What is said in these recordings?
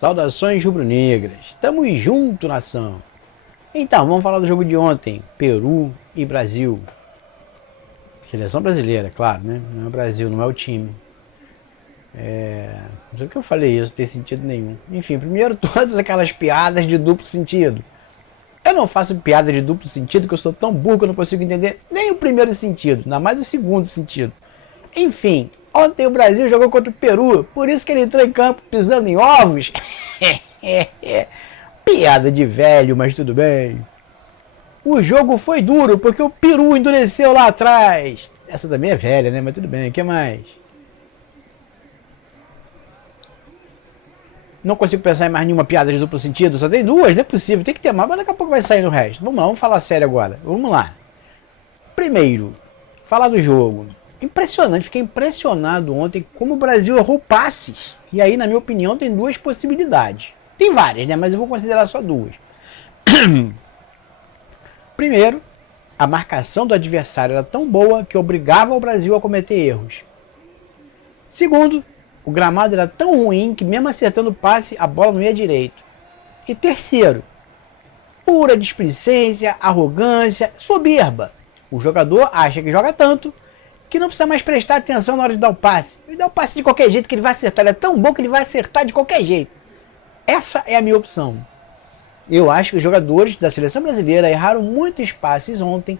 Saudações rubro-negras, tamo junto, nação. Então, vamos falar do jogo de ontem, Peru e Brasil. Seleção brasileira, claro, né? Não é o Brasil, não é o time. Não sei o que eu falei isso, não tem sentido nenhum. Enfim, primeiro todas aquelas piadas de duplo sentido. Eu não faço piada de duplo sentido que eu sou tão burro que eu não consigo entender nem o primeiro sentido, ainda mais o segundo sentido. Enfim, ontem o Brasil jogou contra o Peru, por isso que ele entrou em campo pisando em ovos. Piada de velho, mas tudo bem. O jogo foi duro porque o Peru endureceu lá atrás. Essa também é velha, né? Mas tudo bem, o que mais? Não consigo pensar em mais nenhuma piada de duplo sentido, só tem duas, não é possível, tem que ter mais, mas daqui a pouco vai sair no resto. Vamos lá, vamos falar sério agora, vamos lá. Primeiro, falar do jogo. Impressionante, fiquei impressionado ontem como o Brasil errou passes. E aí, na minha opinião, tem duas possibilidades. Tem várias, né? Mas eu vou considerar só duas. Primeiro, a marcação do adversário era tão boa que obrigava o Brasil a cometer erros. Segundo, o gramado era tão ruim que mesmo acertando o passe, a bola não ia direito. E terceiro, pura displicência, arrogância, soberba. O jogador acha que joga tanto que não precisa mais prestar atenção na hora de dar o passe. Ele dá o passe de qualquer jeito que ele vai acertar. Ele é tão bom que ele vai acertar de qualquer jeito. Essa é a minha opção. Eu acho que os jogadores da seleção brasileira erraram muitos passes ontem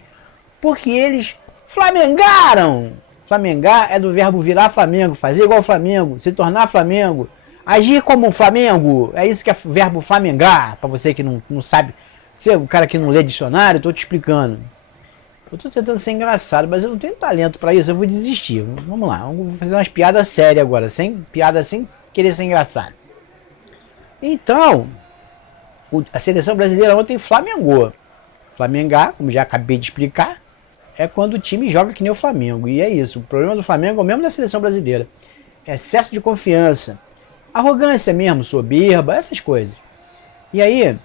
porque eles flamengaram. Flamengar é do verbo virar Flamengo, fazer igual o Flamengo, se tornar Flamengo, agir como o Flamengo. É isso que é o verbo flamengar, para você que não sabe. Você é o cara que não lê dicionário, eu tô te explicando. Eu tô tentando ser engraçado, mas eu não tenho talento para isso, eu vou desistir. Vamos lá, vamos fazer umas piadas sérias agora, sem piada, sem querer ser engraçado. Então, a seleção brasileira ontem flamengou. Flamengar, como já acabei de explicar, é quando o time joga que nem o Flamengo. E é isso, o problema do Flamengo é o mesmo da seleção brasileira. Excesso de confiança, arrogância mesmo, soberba, essas coisas. E aí,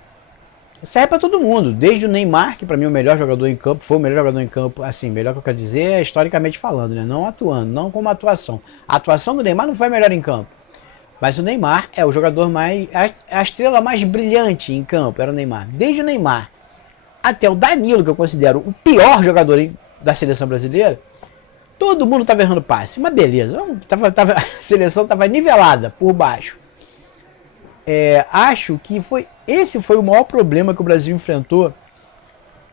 serve para todo mundo, desde o Neymar, que para mim é o melhor jogador em campo, foi o melhor jogador em campo, assim, melhor que eu quero dizer é historicamente falando, né? Não atuando, não como atuação. A atuação do Neymar não foi a melhor em campo. Mas o Neymar é o jogador mais, a estrela mais brilhante em campo, era o Neymar. Desde o Neymar até o Danilo, que eu considero o pior jogador da seleção brasileira, todo mundo estava errando passe. Uma beleza, a seleção estava nivelada por baixo. Acho que esse foi o maior problema que o Brasil enfrentou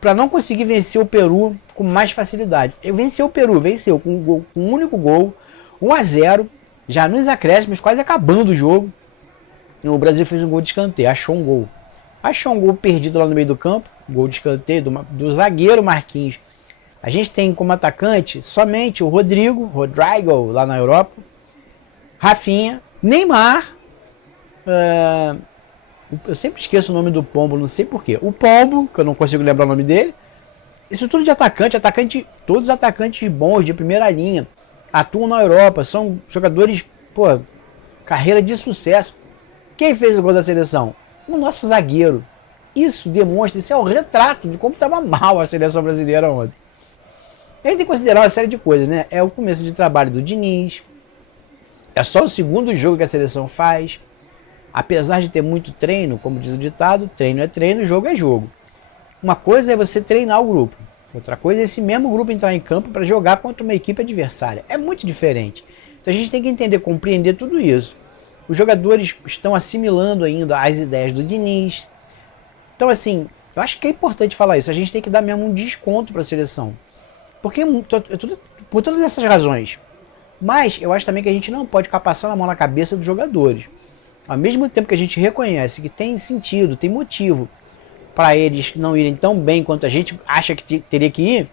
para não conseguir vencer o Peru com mais facilidade. Venceu o Peru, venceu com um único gol, 1-0, já nos acréscimos, quase acabando o jogo. E o Brasil fez um gol de escanteio, achou um gol perdido lá no meio do campo, gol de escanteio do zagueiro Marquinhos. A gente tem como atacante somente o Rodrigo lá na Europa, Rafinha, Neymar, eu sempre esqueço o nome do Pombo, não sei porquê. O Pombo, que eu não consigo lembrar o nome dele. Isso tudo de atacante, todos atacantes bons, de primeira linha, atuam na Europa, são jogadores, carreira de sucesso. Quem fez o gol da seleção? O nosso zagueiro. Isso demonstra, isso é o retrato de como estava mal a seleção brasileira ontem. A gente tem que considerar uma série de coisas, né? É o começo de trabalho do Diniz, é só o segundo jogo que a seleção faz. Apesar de ter muito treino, como diz o ditado, treino é treino, jogo é jogo. Uma coisa é você treinar o grupo, outra coisa é esse mesmo grupo entrar em campo para jogar contra uma equipe adversária. É muito diferente. Então a gente tem que entender, compreender tudo isso. Os jogadores estão assimilando ainda as ideias do Diniz. Então assim, eu acho que é importante falar isso. A gente tem que dar mesmo um desconto para a seleção. Porque por todas essas razões. Mas eu acho também que a gente não pode ficar passando a mão na cabeça dos jogadores. Ao mesmo tempo que a gente reconhece que tem sentido, tem motivo para eles não irem tão bem quanto a gente acha que teria que ir,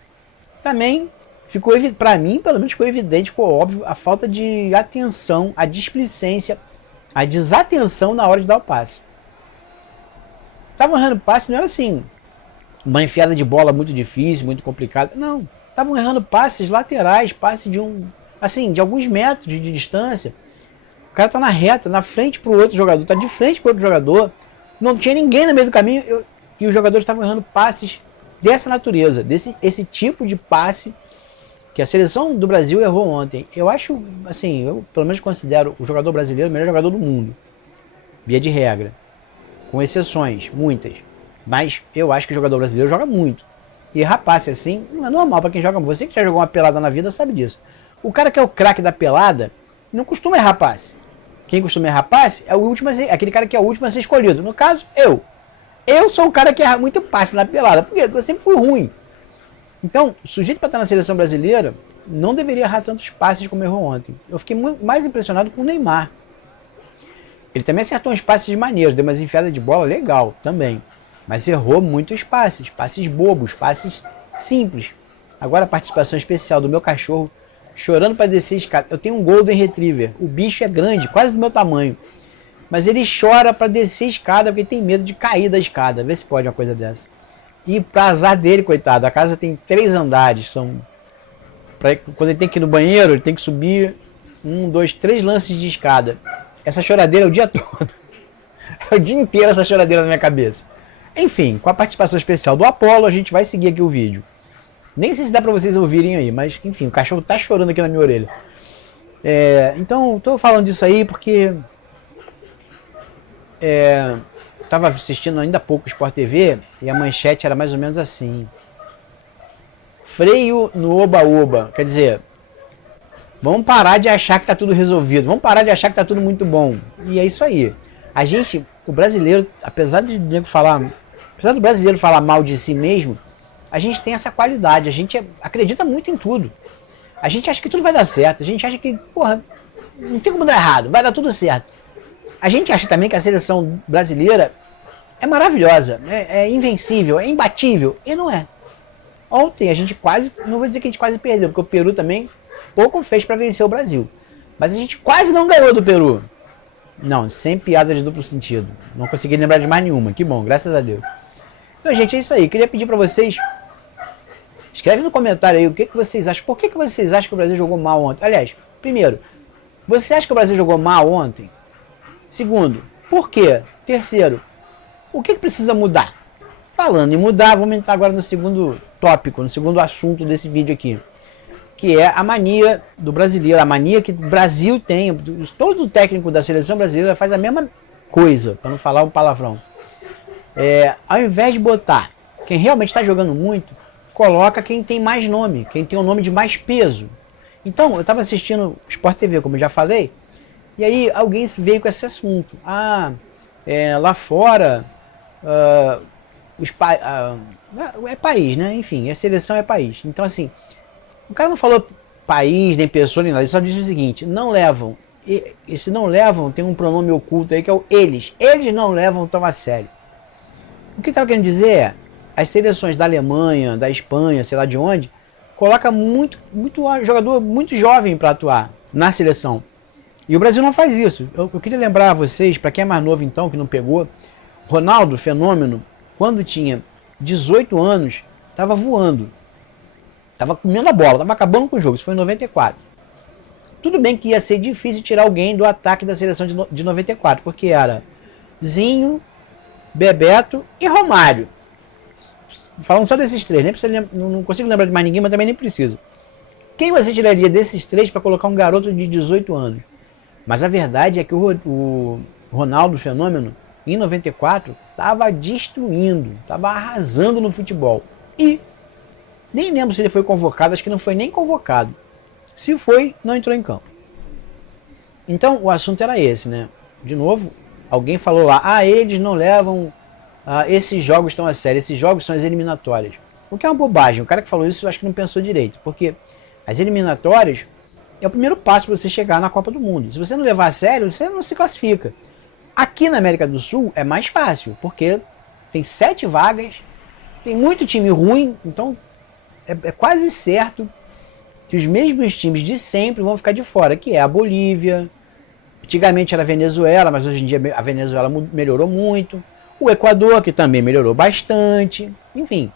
também ficou, para mim, pelo menos ficou evidente, ficou óbvio, a falta de atenção, a displicência, a desatenção na hora de dar o passe. Estavam errando passe, não era assim, uma enfiada de bola muito difícil, muito complicada, não. Estavam errando passes laterais, passe de alguns metros de distância. O cara tá na reta, na frente pro outro jogador, tá de frente pro outro jogador, não tinha ninguém no meio do caminho e os jogadores estavam errando passes dessa natureza, esse tipo de passe que a seleção do Brasil errou ontem. Eu acho, assim, eu pelo menos considero o jogador brasileiro o melhor jogador do mundo. via de regra. Com exceções, muitas. Mas eu acho que o jogador brasileiro joga muito. E rapace assim, não é normal pra quem joga. Você que já jogou uma pelada na vida sabe disso. O cara que é o craque da pelada não costuma errar passe. Quem costuma errar passe é o último, aquele cara que é o último a ser escolhido. No caso, eu. Eu sou o cara que erra muito passe na pelada. Por quê? Porque eu sempre fui ruim. Então, o sujeito para estar na seleção brasileira não deveria errar tantos passes como errou ontem. Eu fiquei muito mais impressionado com o Neymar. Ele também acertou uns passes maneiros, deu umas enfiadas de bola legal também. Mas errou muitos passes, passes bobos, passes simples. Agora a participação especial do meu cachorro chorando para descer a escada. Eu tenho um Golden Retriever, o bicho é grande, quase do meu tamanho. Mas ele chora para descer a escada porque tem medo de cair da escada. Vê se pode uma coisa dessa. E pra azar dele, coitado, a casa tem 3 andares. Quando ele tem que ir no banheiro, ele tem que subir 1, 2, 3 lances de escada. Essa choradeira é o dia todo. É o dia inteiro essa choradeira na minha cabeça. Enfim, com a participação especial do Apollo, a gente vai seguir aqui o vídeo. Nem sei se dá pra vocês ouvirem aí, mas enfim, o cachorro tá chorando aqui na minha orelha. Então, tô falando disso aí porque... Tava assistindo ainda há pouco o Sport TV e a manchete era mais ou menos assim: freio no oba-oba. Quer dizer, vamos parar de achar que tá tudo resolvido, vamos parar de achar que tá tudo muito bom. E é isso aí. A gente, o brasileiro, apesar do brasileiro falar mal de si mesmo, a gente tem essa qualidade, a gente acredita muito em tudo. A gente acha que tudo vai dar certo, a gente acha que, porra, não tem como dar errado, vai dar tudo certo. A gente acha também que a seleção brasileira é maravilhosa, é invencível, é imbatível, e não é. Ontem a gente quase, não vou dizer que a gente quase perdeu, porque o Peru também pouco fez para vencer o Brasil. Mas a gente quase não ganhou do Peru. Não, sem piada de duplo sentido. Não consegui lembrar de mais nenhuma, que bom, graças a Deus. Então, gente, é isso aí. Queria pedir para vocês, escreve no comentário aí o que vocês acham. Por que vocês acham que o Brasil jogou mal ontem? Aliás, primeiro, você acha que o Brasil jogou mal ontem? Segundo, por quê? Terceiro, o que precisa mudar? Falando em mudar, vamos entrar agora no segundo tópico, no segundo assunto desse vídeo aqui, que é a mania do brasileiro, a mania que o Brasil tem. Todo técnico da seleção brasileira faz a mesma coisa, para não falar um palavrão. Ao invés de botar quem realmente está jogando muito, coloca quem tem mais nome, quem tem um nome de mais peso. Então, eu estava assistindo Sport TV, como eu já falei, e aí alguém veio com esse assunto. Lá fora, é país, né? Enfim, a seleção é país. Então, assim, o cara não falou país, nem pessoa, nem nada. Ele só disse o seguinte: não levam. E se não levam, tem um pronome oculto aí que é o eles. Eles não levam tão a sério. O que estava querendo dizer é, as seleções da Alemanha, da Espanha, sei lá de onde, coloca muito jogador muito jovem para atuar na seleção. E o Brasil não faz isso. Eu queria lembrar a vocês, para quem é mais novo então, que não pegou, Ronaldo, fenômeno, quando tinha 18 anos, estava voando. Estava comendo a bola, estava acabando com o jogo. Isso foi em 94. Tudo bem que ia ser difícil tirar alguém do ataque da seleção de 94, porque era Zinho, Bebeto e Romário. Falando só desses três, nem precisa, não consigo lembrar de mais ninguém, mas também nem precisa. Quem você tiraria desses três para colocar um garoto de 18 anos? Mas a verdade é que o Ronaldo Fenômeno, em 94, estava destruindo, estava arrasando no futebol. E nem lembro se ele foi convocado, acho que não foi nem convocado. Se foi, não entrou em campo. Então o assunto era esse, né? De novo, alguém falou lá, eles não levam esses jogos tão a sério, esses jogos são as eliminatórias. O que é uma bobagem, o cara que falou isso eu acho que não pensou direito, porque as eliminatórias é o primeiro passo para você chegar na Copa do Mundo. Se você não levar a sério, você não se classifica. Aqui na América do Sul é mais fácil, porque tem 7 vagas, tem muito time ruim, então é quase certo que os mesmos times de sempre vão ficar de fora, que é a Bolívia, antigamente era a Venezuela, mas hoje em dia a Venezuela melhorou muito, o Equador, que também melhorou bastante, enfim.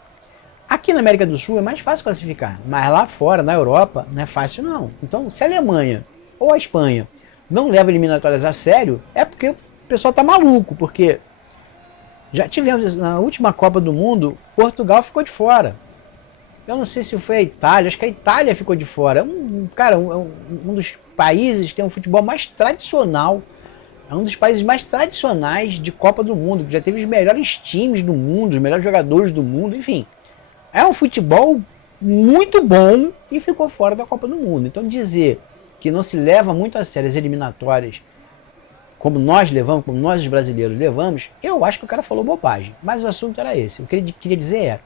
Aqui na América do Sul é mais fácil classificar, mas lá fora, na Europa, não é fácil não. Então, se a Alemanha ou a Espanha não leva eliminatórias a sério, é porque o pessoal tá maluco, porque já tivemos na última Copa do Mundo, Portugal ficou de fora. Eu não sei se foi a Itália, acho que a Itália ficou de fora. Um dos países que tem um futebol mais tradicional É um dos países mais tradicionais de Copa do Mundo, que já teve os melhores times do mundo, os melhores jogadores do mundo, enfim. É um futebol muito bom e ficou fora da Copa do Mundo. Então dizer que não se leva muito a sério as eliminatórias, como nós levamos, como nós os brasileiros levamos, eu acho que o cara falou bobagem. Mas o assunto era esse. O que ele queria dizer é,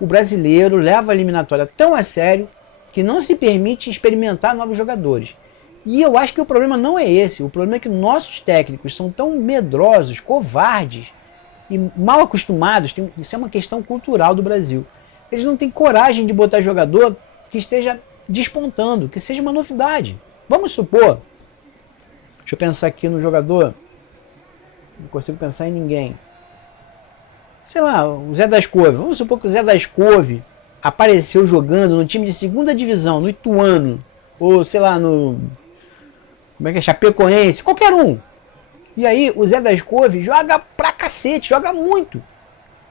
o brasileiro leva a eliminatória tão a sério que não se permite experimentar novos jogadores. E eu acho que o problema não é esse. O problema é que nossos técnicos são tão medrosos, covardes e mal acostumados. Isso é uma questão cultural do Brasil. Eles não têm coragem de botar jogador que esteja despontando, que seja uma novidade. Vamos supor, deixa eu pensar aqui no jogador, não consigo pensar em ninguém. Sei lá, o Zé das Couve. Vamos supor que o Zé das Couve apareceu jogando no time de segunda divisão, no Ituano, ou sei lá, no... como é que é? Chapecoense, qualquer um. E aí o Zé das Couve joga pra cacete, joga muito.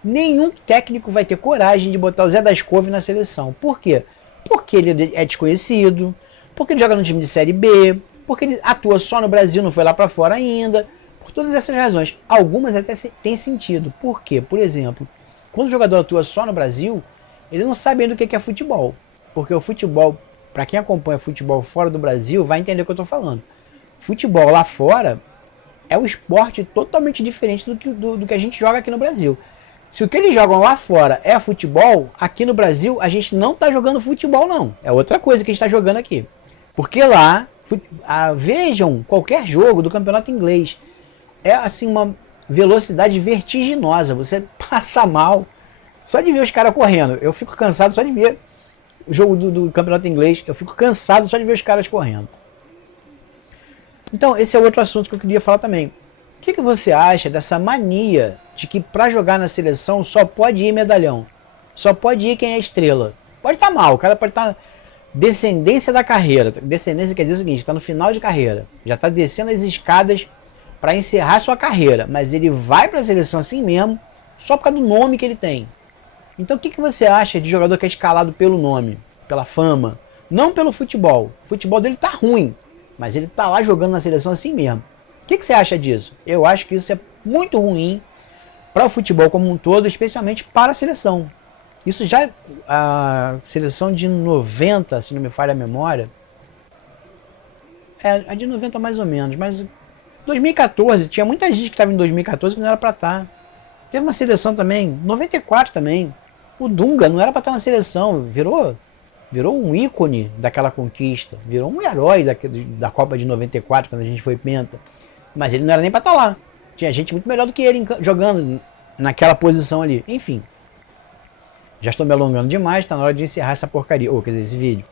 Nenhum técnico vai ter coragem de botar o Zé das Couve na seleção. Por quê? Porque ele é desconhecido, porque ele joga no time de Série B, porque ele atua só no Brasil, não foi lá pra fora ainda. Por todas essas razões. Algumas até têm sentido. Por quê? Por exemplo, quando o jogador atua só no Brasil, ele não sabe ainda o que é futebol. Porque o futebol, para quem acompanha futebol fora do Brasil, vai entender o que eu estou falando. Futebol lá fora é um esporte totalmente diferente do que a gente joga aqui no Brasil. Se o que eles jogam lá fora é futebol, aqui no Brasil a gente não está jogando futebol não. É outra coisa que a gente está jogando aqui. Porque lá, vejam qualquer jogo do campeonato inglês. É assim uma velocidade vertiginosa. Você passa mal só de ver os caras correndo. Eu fico cansado só de ver o jogo do campeonato inglês. Eu fico cansado só de ver os caras correndo. Então, esse é outro assunto que eu queria falar também. O que você acha dessa mania de que para jogar na seleção só pode ir medalhão? Só pode ir quem é estrela. Pode estar mal, o cara pode estar descendência da carreira. Descendência quer dizer o seguinte, está no final de carreira. Já está descendo as escadas para encerrar sua carreira. Mas ele vai para a seleção assim mesmo, só por causa do nome que ele tem. Então o que você acha de jogador que é escalado pelo nome, pela fama? Não pelo futebol. O futebol dele tá ruim, mas ele tá lá jogando na seleção assim mesmo. O que você acha disso? Eu acho que isso é muito ruim para o futebol como um todo, especialmente para a seleção. Isso já, a seleção de 90, se não me falha a memória, é a de 90 mais ou menos, mas 2014, tinha muita gente que estava em 2014 que não era para estar. Teve uma seleção também, 94 também. O Dunga não era para estar na seleção, virou um ícone daquela conquista, virou um herói da Copa de 94, quando a gente foi penta. Mas ele não era nem para estar lá. Tinha gente muito melhor do que ele jogando naquela posição ali. Enfim, já estou me alongando demais, está na hora de encerrar essa porcaria, quer dizer, esse vídeo.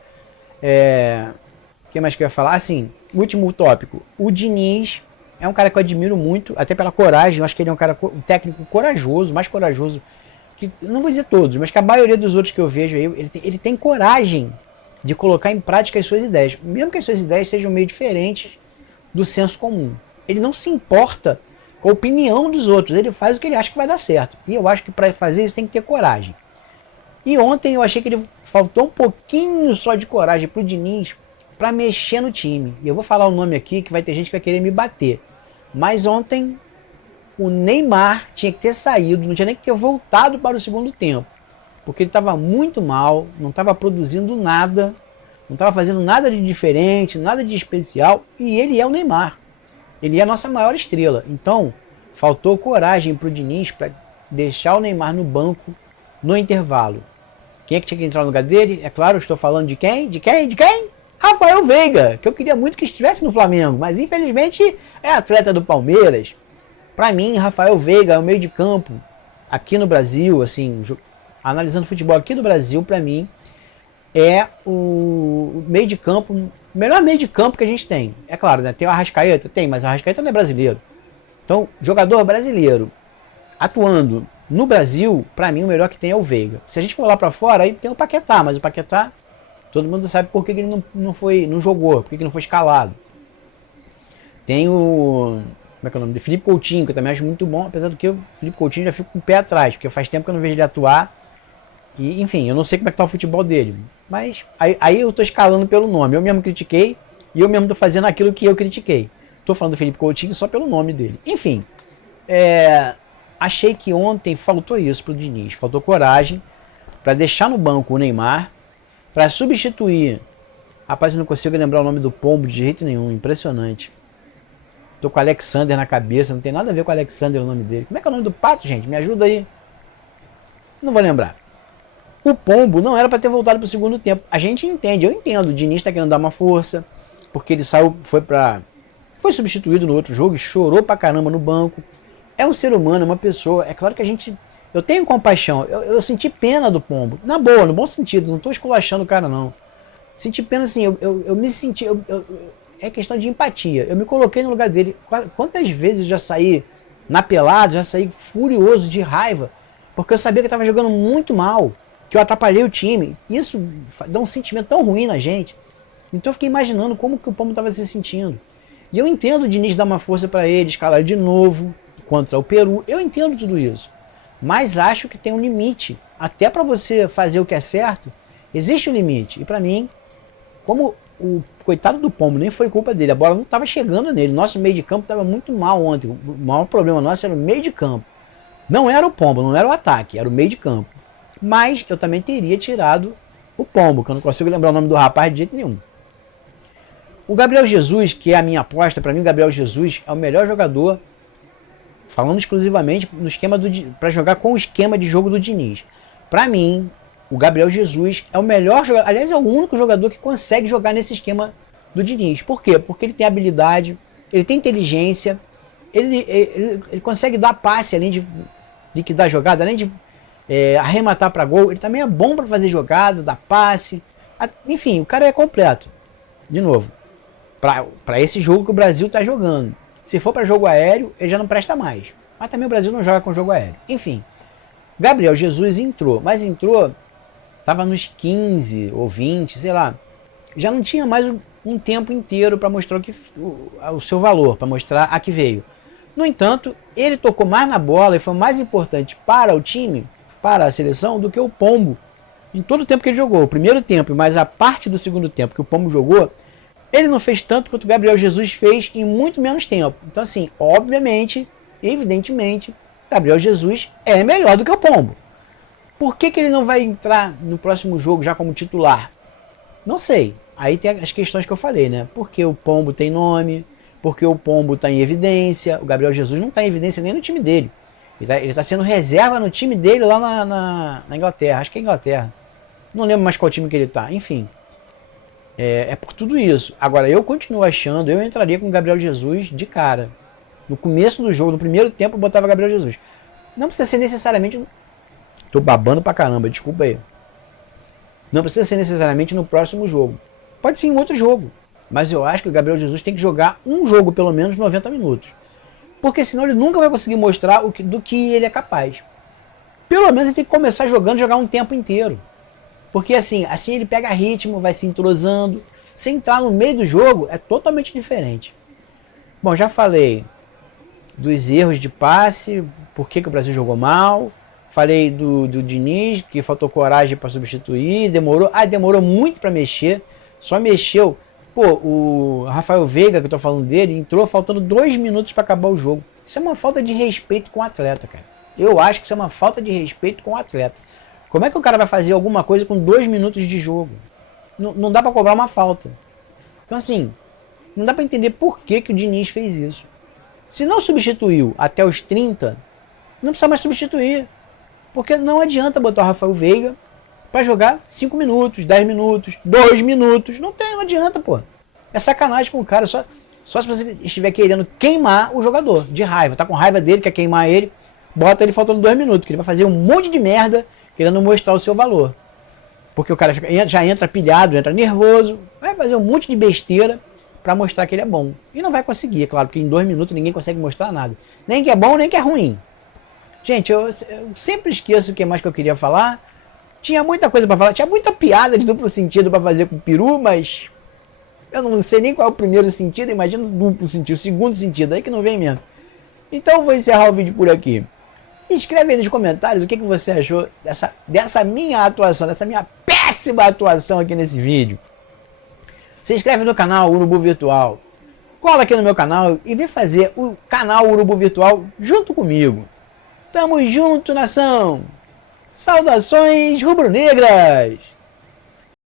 O que mais que eu ia falar? Assim, último tópico. O Diniz é um cara que eu admiro muito, até pela coragem. Eu acho que ele é um técnico corajoso, mais corajoso que, não vou dizer todos, mas que a maioria dos outros que eu vejo aí, ele tem coragem de colocar em prática as suas ideias, mesmo que as suas ideias sejam meio diferentes do senso comum. Ele não se importa com a opinião dos outros, ele faz o que ele acha que vai dar certo. E eu acho que para fazer isso tem que ter coragem. E ontem eu achei que ele faltou um pouquinho só de coragem pro Diniz para mexer no time. E eu vou falar o nome aqui que vai ter gente que vai querer me bater. Mas ontem o Neymar tinha que ter saído, não tinha nem que ter voltado para o segundo tempo. Porque ele estava muito mal, não estava produzindo nada, não estava fazendo nada de diferente, nada de especial. E ele é o Neymar. Ele é a nossa maior estrela. Então, faltou coragem para o Diniz para deixar o Neymar no banco no intervalo. Quem é que tinha que entrar no lugar dele? É claro, eu estou falando de quem? De quem? De quem? Rafael Veiga, que eu queria muito que estivesse no Flamengo, mas infelizmente é atleta do Palmeiras. Para mim, Rafael Veiga é o meio de campo aqui no Brasil, assim, analisando futebol aqui no Brasil, para mim, é o meio de campo, o melhor meio de campo que a gente tem. É claro, né? Tem o Arrascaeta? Tem, mas o Arrascaeta não é brasileiro. Então, jogador brasileiro atuando no Brasil, para mim, o melhor que tem é o Veiga. Se a gente for lá para fora, aí tem o Paquetá, mas o Paquetá, todo mundo sabe por que ele não jogou, por que ele não foi escalado. Tem o... como é que é o nome? De Felipe Coutinho, que eu também acho muito bom, apesar do que o Felipe Coutinho já fica com o pé atrás, porque faz tempo que eu não vejo ele atuar. E, enfim, eu não sei como é que tá o futebol dele. Mas aí eu tô escalando pelo nome. Eu mesmo critiquei e eu mesmo tô fazendo aquilo que eu critiquei. Tô falando do Felipe Coutinho só pelo nome dele. Enfim, achei que ontem faltou isso pro Diniz. Faltou coragem para deixar no banco o Neymar, para substituir. Rapaz, eu não consigo lembrar o nome do pombo de jeito nenhum. Impressionante. Tô com o Alexander na cabeça. Não tem nada a ver com o Alexander o nome dele. Como é que é o nome do pato, gente? Me ajuda aí. Não vou lembrar. O pombo não era para ter voltado pro segundo tempo. A gente entende, eu entendo. O Diniz tá querendo dar uma força, porque ele saiu, foi substituído no outro jogo e chorou pra caramba no banco. É um ser humano, é uma pessoa. É claro que eu tenho compaixão. Eu senti pena do pombo. Na boa, no bom sentido. Não tô esculachando o cara, não. Senti pena assim, eu me senti... é questão de empatia. Eu me coloquei no lugar dele. Quantas vezes eu já saí na pelada, já saí furioso, de raiva, porque eu sabia que eu tava jogando muito mal, que eu atrapalhei o time. Isso dá um sentimento tão ruim na gente. Então eu fiquei imaginando como que o pombo estava se sentindo. E eu entendo o Diniz dar uma força para ele, escalar de novo contra o Peru. Eu entendo tudo isso. Mas acho que tem um limite. Até para você fazer o que é certo, existe um limite. E para mim, como o coitado do pombo, nem foi culpa dele, a bola não estava chegando nele. Nosso meio de campo estava muito mal ontem. O maior problema nosso era o meio de campo. Não era o pombo, não era o ataque, era o meio de campo. Mas eu também teria tirado o pombo, que eu não consigo lembrar o nome do rapaz de jeito nenhum. O Gabriel Jesus, que é a minha aposta, para mim o Gabriel Jesus é o melhor jogador, falando exclusivamente no esquema para jogar com o esquema de jogo do Diniz. Para mim, o Gabriel Jesus é o melhor jogador, aliás, é o único jogador que consegue jogar nesse esquema do Diniz. Por quê? Porque ele tem habilidade, ele tem inteligência, ele consegue dar passe além de que dar jogada, além de arrematar para gol. Ele também é bom para fazer jogada, dar passe. Enfim, o cara é completo. De novo, para esse jogo que o Brasil está jogando. Se for para jogo aéreo, ele já não presta mais. Mas também o Brasil não joga com jogo aéreo. Enfim, Gabriel Jesus entrou, mas entrou, estava nos 15 ou 20, sei lá. Já não tinha mais um tempo inteiro para mostrar o seu valor, para mostrar a que veio. No entanto, ele tocou mais na bola e foi mais importante para o time, para a seleção, do que o pombo em todo o tempo que ele jogou. O primeiro tempo, mas a parte do segundo tempo que o pombo jogou, ele não fez tanto quanto o Gabriel Jesus fez em muito menos tempo. Então assim, obviamente, evidentemente, Gabriel Jesus é melhor do que o pombo. Por que ele não vai entrar no próximo jogo já como titular? Não sei. Aí tem as questões que eu falei, né? Porque o pombo tem nome, porque o pombo está em evidência, o Gabriel Jesus não está em evidência nem no time dele. Ele tá sendo reserva no time dele lá na Inglaterra, acho que é Inglaterra. Não lembro mais qual time que ele tá, enfim. É por tudo isso. Agora, eu continuo achando, eu entraria com o Gabriel Jesus de cara. No começo do jogo, no primeiro tempo, eu botava Gabriel Jesus. Não precisa ser necessariamente... Tô babando pra caramba, desculpa aí. Não precisa ser necessariamente no próximo jogo. Pode ser em outro jogo. Mas eu acho que o Gabriel Jesus tem que jogar um jogo, pelo menos 90 minutos. Porque senão ele nunca vai conseguir mostrar do que ele é capaz. Pelo menos ele tem que começar jogando, jogar um tempo inteiro. Porque assim ele pega ritmo, vai se entrosando. Se entrar no meio do jogo, é totalmente diferente. Bom, já falei dos erros de passe, por que o Brasil jogou mal. Falei do Diniz, que faltou coragem para substituir, demorou muito para mexer. Só mexeu. Pô, o Rafael Veiga, que eu tô falando dele, entrou faltando 2 minutos para acabar o jogo. Isso é uma falta de respeito com o atleta, cara. Eu acho que isso é uma falta de respeito com o atleta. Como é que o cara vai fazer alguma coisa com 2 minutos de jogo? Não dá para cobrar uma falta. Então assim, não dá para entender por que o Diniz fez isso. Se não substituiu até os 30, não precisa mais substituir. Porque não adianta botar o Rafael Veiga para jogar 5 minutos, 10 minutos, 2 minutos. Não adianta, pô. É sacanagem com o cara. Só se você estiver querendo queimar o jogador, de raiva. Tá com raiva dele, quer queimar ele, bota ele faltando 2 minutos, que ele vai fazer um monte de merda querendo mostrar o seu valor. Porque o cara já entra pilhado, entra nervoso, vai fazer um monte de besteira para mostrar que ele é bom. E não vai conseguir, é claro, porque em 2 minutos ninguém consegue mostrar nada. Nem que é bom, nem que é ruim. Gente, eu sempre esqueço o que mais que eu queria falar. Tinha muita coisa para falar, tinha muita piada de duplo sentido para fazer com o peru, mas eu não sei nem qual é o primeiro sentido, imagina o duplo sentido, o segundo sentido, aí que não vem mesmo. Então eu vou encerrar o vídeo por aqui. Escreve aí nos comentários o que você achou dessa minha atuação, dessa minha péssima atuação aqui nesse vídeo. Se inscreve no canal Urubu Virtual. cola aqui no meu canal e vem fazer o canal Urubu Virtual junto comigo. Tamo junto, nação! Saudações rubro-negras!